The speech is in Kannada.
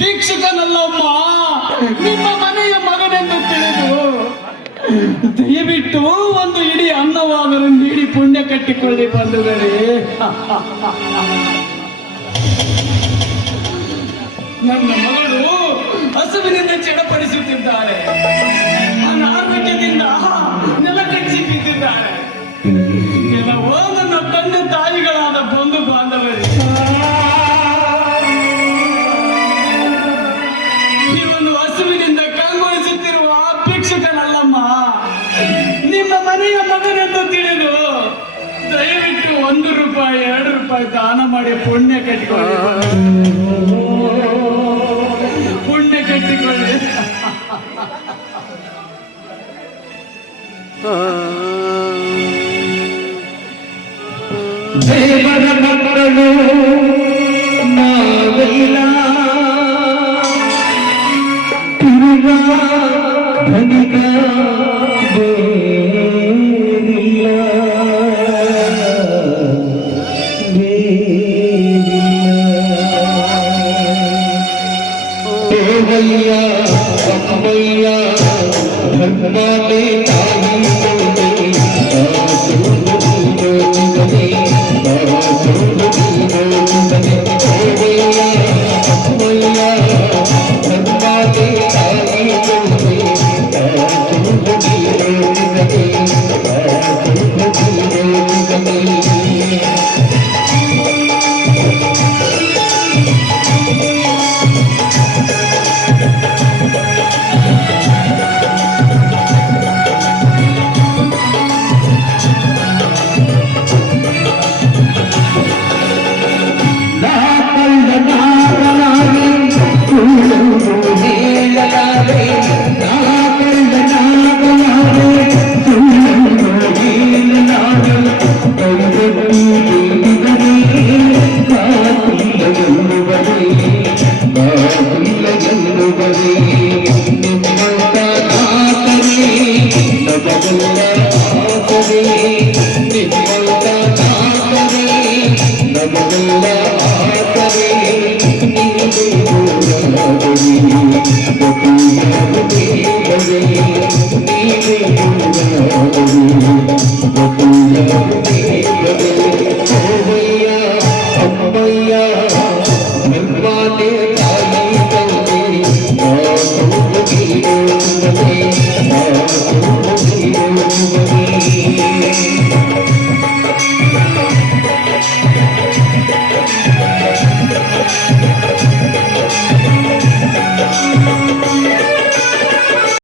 ಭಿಕ್ಷುಕನಲ್ಲಮ್ಮ, ನಿಮ್ಮ ಮನೆಯ ಮಗನೆಂದು ತಿಳಿದು ದಯವಿಟ್ಟು ಒಂದು ಇಡೀ ಅನ್ನವಾದರೂ ನೀಡಿ ಪುಣ್ಯ ಕಟ್ಟಿಕೊಳ್ಳಿ ಬಂಧುಗಳೇ. ನನ್ನ ಮಗಳು ಹಸುವಿನಿಂದ ಚಡಪಡಿಸುತ್ತಿದ್ದಾರೆ, ಅನಾರೋಗ್ಯದಿಂದ ನೆಲಕಚ್ಚಿ ಬಿದ್ದಿದ್ದಾರೆ. ಕೆಲವೋ ನನ್ನ ತಂದೆ ತಾಯಿಗಳಾದ ಬಂಧು ಬಾಂಧವರೇ, ಇವನು ಹಸುವಿನಿಂದ ಕಂಗೊಳಿಸುತ್ತಿರುವ ಭಿಕ್ಷುಕನಲ್ಲಮ್ಮ, ನಿಮ್ಮ ಮನೆಯ ಮಗನೆಂದು ತಿಳಿದು ದಯವಿಟ್ಟು 1 ರೂಪಾಯಿ 2 ರೂಪಾಯಿ ದಾನ ಮಾಡಿ ಪುಣ್ಯ ಕಟ್ಟಿಕೊಳ್ಳಿ, ಪುಣ್ಯ ಕಟ್ಟಿಕೊಳ್ಳಿ. ದೇವರ ಮಕ್ಕಳು ನಾವೆಲ್ಲ ತಿರುಗ ಧನಿಕ ಬೇರಿಲ್ಲ, ದೇವಯ್ಯ ಅಮ್ಮಯ್ಯ ಧರ್ಮ